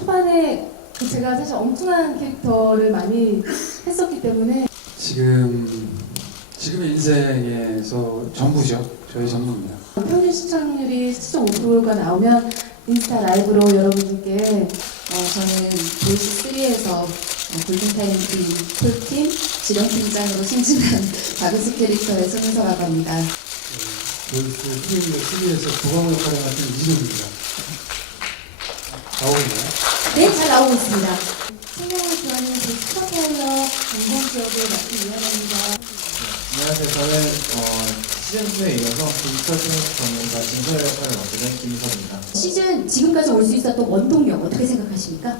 초반에 그 제가 사실 엉뚱한 캐릭터를 많이 했었기 때문에 지금 지금의 인생에서 전부죠. 저희 전부입니다. 평균 시청률이 7.5%가 나오면 인스타 라이브로 여러분들께 어, 저는 보이스3에서 골든타임 팀 콜팀 지령팀장으로 승진한 다그스 캐릭터의 손은서라고 합니다. 보이스 프리미어 TV에서 부광 역할을 맡은 이진욱입니다. 나오겠나요? 네, 잘 나오고 있습니다. 생명을 구하는 그 슈퍼파이어 공공 지역을 맡은 이하입니다 안녕하세요. 저는 어, 시즌 2에 이어서 디지털 트랜스 전문가 진설 역할을 맡은 김희석입니다. 시즌 지금까지 올 수 있었던 원동력 어떻게 생각하십니까?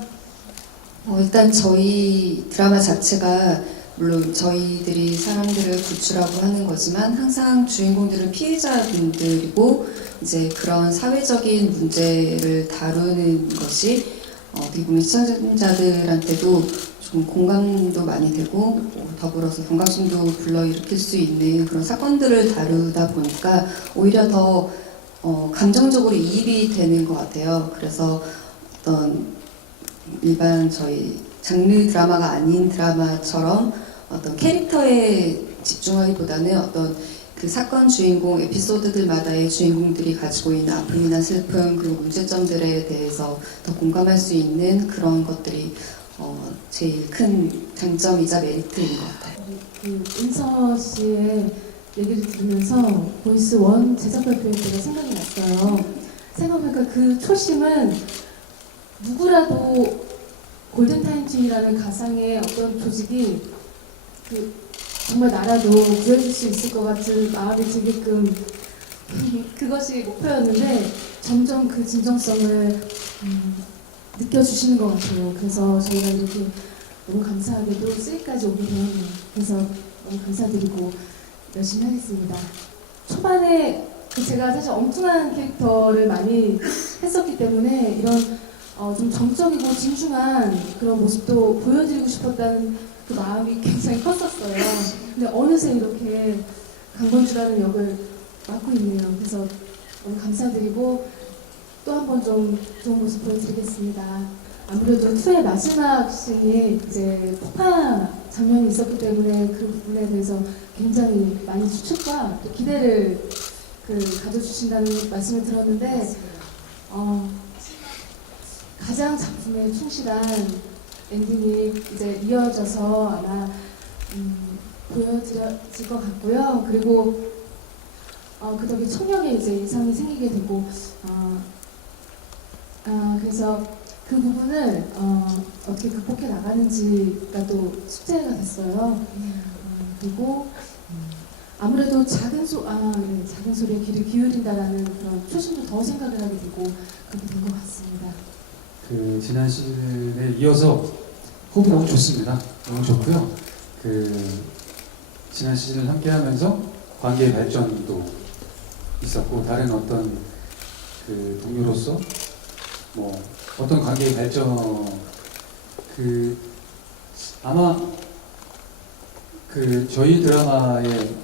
어, 일단 저희 드라마 자체가 물론 저희들이 사람들을 구출하고 하는 거지만 항상 주인공들은 피해자분들이고 이제 그런 사회적인 문제를 다루는 것이 어, 어떻게 보면 시청자들한테도 좀 공감도 많이 되고 어, 더불어서 경각심도 불러일으킬 수 있는 그런 사건들을 다루다 보니까 오히려 더 어, 감정적으로 이입이 되는 것 같아요. 그래서 어떤 일반 저희 장르 드라마가 아닌 드라마처럼 어떤 캐릭터에 집중하기보다는 어떤 그 사건 주인공 에피소드들마다의 주인공들이 가지고 있는 아픔이나 슬픔 그리고 문제점들에 대해서 더 공감할 수 있는 그런 것들이 어, 제일 큰 장점이자 메리트인 것 같아요. 그 은서 씨의 얘기를 들으면서 보이스 원 제작 발표회 때가 생각이 났어요. 생각해보니까 그 초심은 누구라도 골든타임팀이라는 가상의 어떤 조직이 그 정말 나라도 구해줄 수 있을 것 같은 마음이 들게끔 그것이 목표였는데 점점 그 진정성을 음, 느껴주시는 것 같아요. 그래서 저희가 이렇게 너무 감사하게도 쓰기까지 오게 되었네요. 그래서 너무 감사드리고 열심히 하겠습니다. 초반에 그 제가 사실 엉뚱한 캐릭터를 많이 했었기 때문에 이런 어, 좀 정적이고 진중한 그런 모습도 보여드리고 싶었다는 그 마음이 굉장히 컸었어요. 근데 어느새 이렇게 강건주라는 역을 맡고 있네요. 그래서 너무 감사드리고 또 한 번 좀 좋은 모습 보여드리겠습니다. 아무래도 투의 마지막 씬이 이제 폭파 장면이 있었기 때문에 그 부분에 대해서 굉장히 많이 추측과 또 기대를 그 가져주신다는 말씀을 들었는데 어, 가장 작품에 충실한 엔딩이 이제 이어져서 아마 음, 보여드려질 것 같고요. 그리고 어, 그 덕에 청력에 이제 이상이 생기게 되고 어, 아, 그래서 그 부분을 어, 어떻게 극복해 나가는지가 또 숙제가 됐어요. 어, 그리고 음, 아무래도 작은 소, 아, 네, 작은 소리에 귀를 기울인다라는 그런 초심도 더 생각을 하게 되고 그렇게 된 것 같습니다. 그 지난 시즌에 이어서 호흡 너무 좋습니다. 너무 좋고요. 그 지난 시즌을 함께하면서 관계의 발전도 있었고 다른 어떤 그 동료로서 뭐 어떤 관계의 발전 그 아마 그 저희 드라마의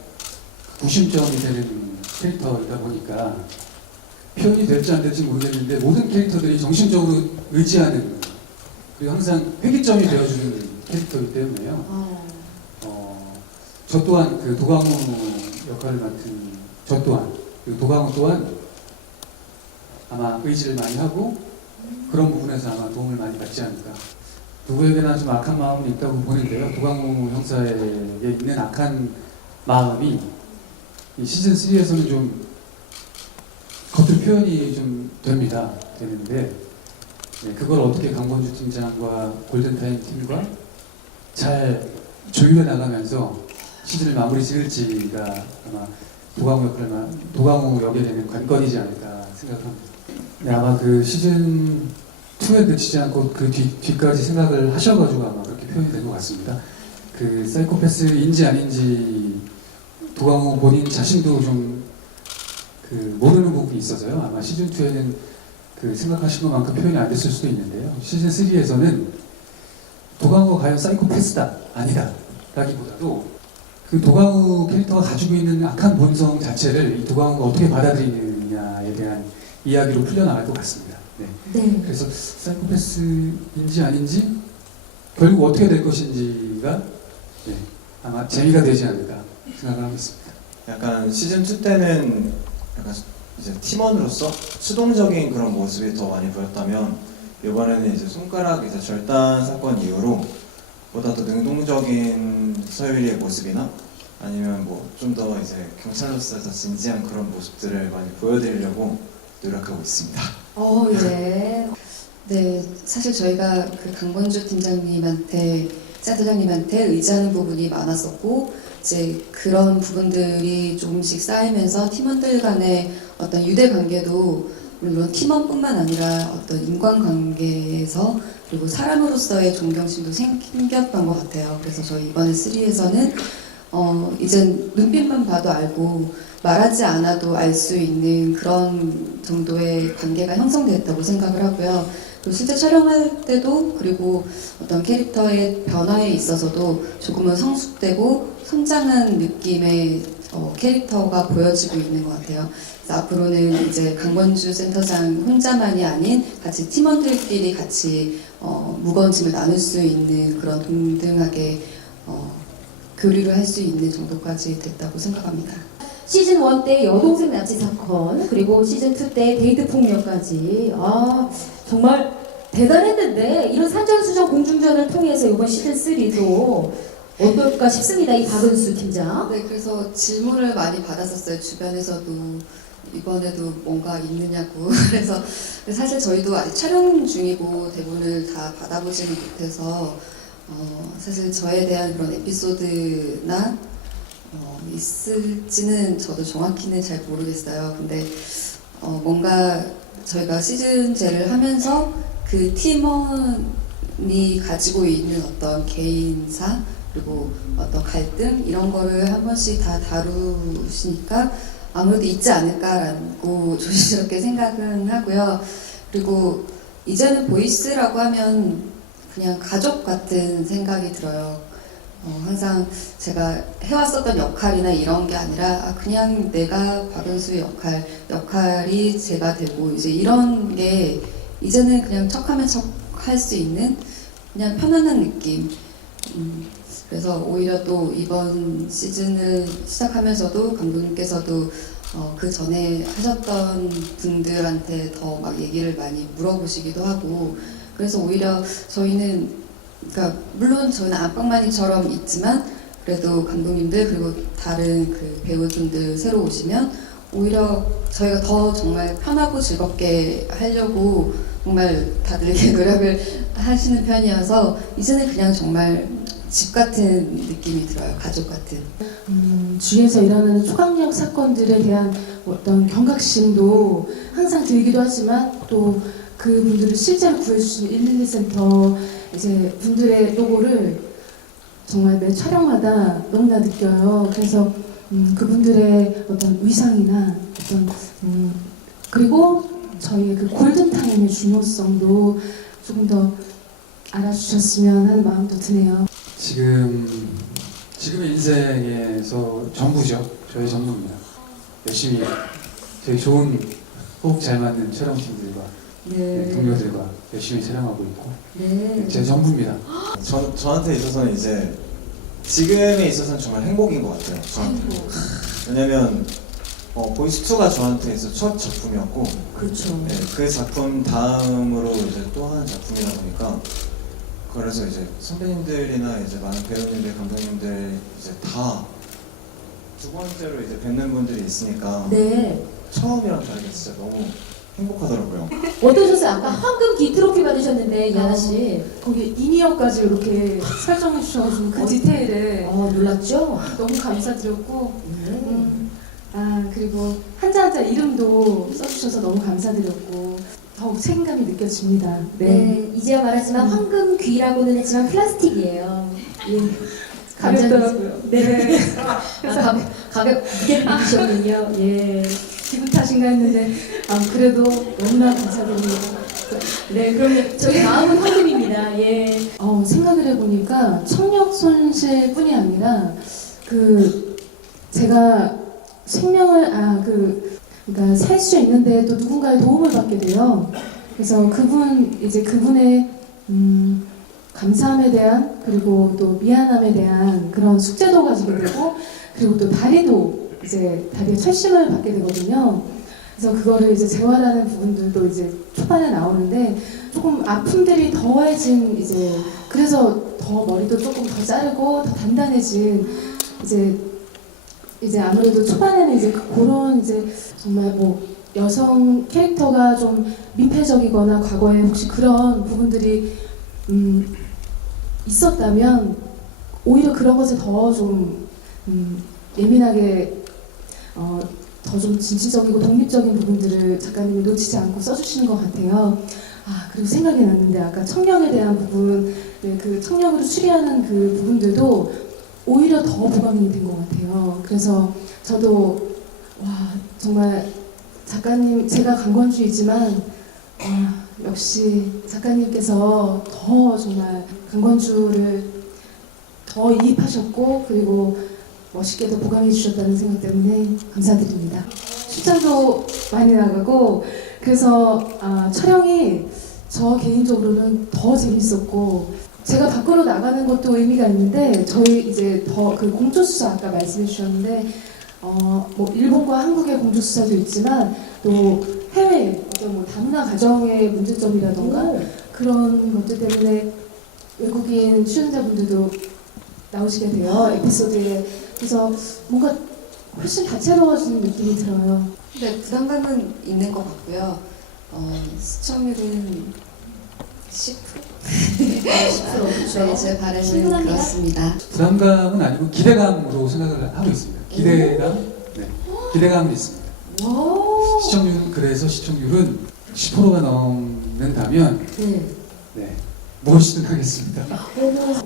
구심점이 되는 캐릭터이다 보니까 표현이 될지 안 될지 모르겠는데 모든 캐릭터들이 정신적으로 의지하는 그리고 항상 회기점이 되어주는 캐릭터이기 때문에요. 어, 어, 저 또한 그 도강우 역할을 맡은 저 또한 그리고 도강우 또한 아마 의지를 많이 하고 그런 부분에서 아마 도움을 많이 받지 않을까. 누구에게나 좀 악한 마음은 있다고 보는데요. 도강우 형사에게 있는 악한 마음이 이 시즌 3에서는 좀 겉으로 표현이 좀 됩니다. 되는데 네, 그걸 어떻게 강건주 팀장과 골든타임 팀과 잘 조율해 나가면서 시즌을 마무리 지을지가 아마 도강우 역할을 마- 도강우 역에 되는 관건이지 않을까 생각합니다. 네, 아마 그 시즌 2에 그치지 않고 그 뒤, 뒤까지 생각을 하셔가지고 아마 그렇게 표현이 된 것 같습니다. 그 사이코패스인지 아닌지 도강우 본인 자신도 좀 그 모르는 부분이 있어서요. 아마 시즌 2에는 그 생각하신 것만큼 표현이 안 됐을 수도 있는데요. 시즌 3에서는 도강우가 과연 사이코패스다 아니다 라기보다도 그 도강우 캐릭터가 가지고 있는 악한 본성 자체를 이 도강우가 어떻게 받아들이느냐에 대한 이야기로 풀려나갈 것 같습니다. 네. 그래서 사이코패스인지 아닌지 결국 어떻게 될 것인지가 네, 아마 재미가 되지 않을까 생각을 하고 있습니다. 약간 시즌 2 때는 약간 이제 팀원으로서 수동적인 그런 모습이 더 많이 보였다면 이번에는 이제 손가락 이제 절단 사건 이후로 보다 더 능동적인 서유리의 모습이나 아니면 뭐 좀 더 이제 경찰로서 더 진지한 그런 모습들을 많이 보여드리려고 노력하고 있습니다. 어, 네. 네, 사실 저희가 그 강건주 팀장님한테 짜부장님한테 의지하는 부분이 많았었고 이제 그런 부분들이 조금씩 쌓이면서 팀원들 간의 어떤 유대 관계도 물론 팀원뿐만 아니라 어떤 인간관계에서 그리고 사람으로서의 존경심도 생겼던 것 같아요. 그래서 저희 이번에 3에서는 어, 이젠 눈빛만 봐도 알고 말하지 않아도 알 수 있는 그런 정도의 관계가 형성됐다고 생각을 하고요. 그리고 실제 촬영할 때도 그리고 어떤 캐릭터의 변화에 있어서도 조금은 성숙되고 성장한 느낌의 어, 캐릭터가 보여지고 있는 것 같아요. 앞으로는 이제 강건주 센터장 혼자만이 아닌 같이 팀원들끼리 같이 어, 무거운 짐을 나눌 수 있는 그런 동등하게 어, 교류를 할 수 있는 정도까지 됐다고 생각합니다. 시즌 1 때 여동생 납치 사건, 그리고 시즌 2 때 데이트 폭력까지. 아, 정말 대단했는데, 이런 산전수전 공중전을 통해서 이번 시즌 3도 어떨까 싶습니다, 이 박은수 팀장. 네, 그래서 질문을 많이 받았었어요. 주변에서도 이번에도 뭔가 있느냐고. 그래서 사실 저희도 아직 촬영 중이고 대본을 다 받아보지는 못해서 어, 사실 저에 대한 그런 에피소드나 어, 있을지는 저도 정확히는 잘 모르겠어요. 근데 어, 뭔가 저희가 시즌제를 하면서 그 팀원이 가지고 있는 어떤 개인사 그리고 어떤 갈등 이런 거를 한 번씩 다 다루시니까 아무래도 있지 않을까라고 조심스럽게 생각은 하고요. 그리고 이제는 보이스라고 하면 그냥 가족 같은 생각이 들어요. 어, 항상 제가 해왔었던 역할이나 이런 게 아니라 아, 그냥 내가 박은수의 역할, 역할이 제가 되고 이제 이런 게 이제는 그냥 척하면 척할 수 있는 그냥 편안한 느낌. 음, 그래서 오히려 또 이번 시즌을 시작하면서도 감독님께서도 어, 그 전에 하셨던 분들한테 더 막 얘기를 많이 물어보시기도 하고 그래서 오히려 저희는 그러니까 물론 저희는 안방마니처럼 있지만 그래도 감독님들 그리고 다른 그 배우분들 새로 오시면 오히려 저희가 더 정말 편하고 즐겁게 하려고 정말 다들 노력을 하시는 편이어서 이제는 그냥 정말 집 같은 느낌이 들어요 가족 같은. 음, 주위에서 일어나는 초강력 사건들에 대한 어떤 경각심도 항상 들기도 하지만 또 그분들을 실제로 구해주시는 112센터 이제 분들의 노고를 정말 매 촬영마다 너무나 느껴요. 그래서 음, 그분들의 어떤 위상이나 어떤 음, 그리고 저희의 그 골든타임의 중요성도 조금 더 알아주셨으면 하는 마음도 드네요. 지금 지금의 인생에서 전부죠. 저희 전부입니다. 열심히 저희 좋은 호흡 잘 맞는 촬영팀들과 네, 동료들과 열심히 촬영하고 있고 네. 제 전부입니다. 저, 저한테 있어서는 이제 지금에 있어서는 정말 행복인 것 같아요. 저한테. 왜냐면 어, 보이스2가 저한테 있어 첫 작품이었고 그렇죠. 네, 그 작품 다음으로 이제 또 하는 작품이다 보니까 그래서 이제 선배님들이나 이제 많은 배우님들, 감독님들 이제 다 두 번째로 이제 뵙는 분들이 있으니까 네. 처음이랑 다르게 진짜 너무 행복하더라고요. 어떠셨어요? 아까 황금 귀트로피 받으셨는데, 이하나 씨. 거기 인이어까지 이렇게 설정해 주셔가지고 그 어. 디테일에 어, 놀랐죠? 너무 감사드렸고 네. 음, 아 그리고 한자 한자 이름도 써주셔서 너무 감사드렸고 더욱 책임감이 느껴집니다. 네. 이제야 말하지만 황금 귀라고는 했지만 플라스틱이에요. 예. 가볍더라고요. 네. 아, 가, 가볍, 무게를 느끼셨군요. 예. 탓인가 했는데 아 그래도 너무나 감사드립니다. 네, 그러면 저희 다음은 황금입니다. 예. 어, 생각을 해보니까 청력 손실뿐이 아니라 그 제가 생명을 아그 그러니까 살 수 있는데 또 누군가의 도움을 받게 돼요. 그래서 그분 이제 그분의 음, 감사함에 대한 그리고 또 미안함에 대한 그런 숙제도 가지게 되고 그리고 또 다리도 이제 다리에 철심을 받게 되거든요. 그래서 그거를 이제 재활하는 부분들도 이제 초반에 나오는데 조금 아픔들이 더해진 이제 그래서 더 머리도 조금 더 자르고 더 단단해진 이제 이제 아무래도 초반에는 이제 그- 그런 이제 정말 뭐 여성 캐릭터가 좀 민폐적이거나 과거에 혹시 그런 부분들이 음, 있었다면 오히려 그런 것에 더좀 음, 예민하게 어, 더 좀 진취적이고 독립적인 부분들을 작가님이 놓치지 않고 써주시는 것 같아요. 아 그리고 생각이 났는데 아까 청력에 대한 부분, 네, 그 청력으로 추리하는 그 부분들도 오히려 더 부각이 된 것 같아요. 그래서 저도 와 정말 작가님 제가 강권주이지만 와, 역시 작가님께서 더 정말 강권주를 더 이입하셨고 그리고 멋있게도 보강해 주셨다는 생각 때문에 감사드립니다. 출장도 많이 나가고 그래서 아, 촬영이 저 개인적으로는 더 재밌었고 제가 밖으로 나가는 것도 의미가 있는데 저희 이제 더 그 공조 수사 아까 말씀해 주셨는데 어, 뭐 일본과 한국의 공조 수사도 있지만 또 해외 어떤 뭐 다문화 가정의 문제점이라던가 그런 것들 때문에 외국인 출연자분들도 나오시게 돼요. 에피소드에 그래서 뭔가 훨씬 다채로워지는 느낌이 들어요. 근데 부담감은 있는 것 같고요. 어, 시청률은 10%? 10% 그렇죠. 네, 제 바람은 충분합니다. 그렇습니다. 부담감은 아니고 기대감으로 생각을 하고 있습니다. 기대감, 네, 기대감은 있습니다. 와. 시청률 그래서 시청률은 10%가 넘는다면 네. 네, 무엇이든 하겠습니다.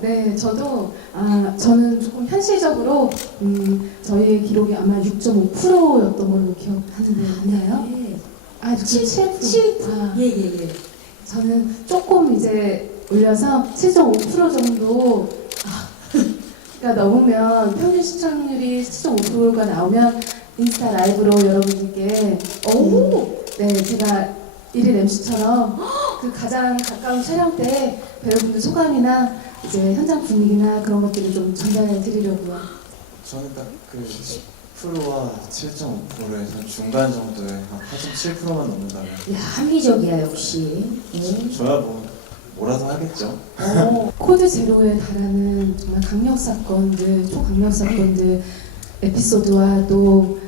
네, 저도 아 저는 조금 현실적으로 음, 저희의 기록이 아마 6.5%였던 걸로 기억하는데 맞나요? 네. 아, 7, 7, 아, 예, 예, 예. 저는 조금 이제 올려서 7.5% 정도 가 넘으면 평균 시청률이 7.5%가 나오면 인스타 라이브로 여러분들께 오. 네 제가 일일 MC처럼 그 가장 가까운 촬영 때 배우분들 소감이나 이제 현장 분위기나 그런 것들을 좀 전달해 드리려고요. 저는 딱그 10%와 7.5%에서 중간 정도에 한 8.7%만 넘는다면 야, 합리적이야 역시. 네. 저야 뭐 뭐라도 하겠죠. 어. 코드 제로에 달하는 정말 강력 사건들, 초강력 사건들 에피소드와 또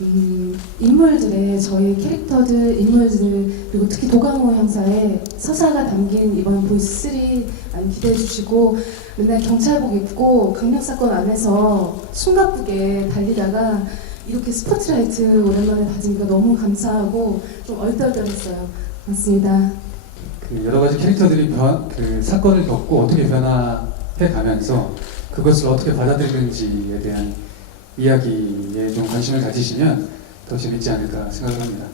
음, 인물들의 저희 캐릭터들, 인물들 그리고 특히 도강호 형사의 서사가 담긴 이번 보이스 3 많이 기대해 주시고 맨날 경찰복 입고 강력 사건 안에서 숨가쁘게 달리다가 이렇게 스포트라이트 오랜만에 받으니까 너무 감사하고 좀 얼떨떨했어요. 맞습니다. 그 여러 가지 캐릭터들이 변, 그 사건을 겪고 어떻게 변화해 가면서 그것을 어떻게 받아들이는지에 대한 이야기에 좀 관심을 가지시면 더 재밌지 않을까 생각을 합니다.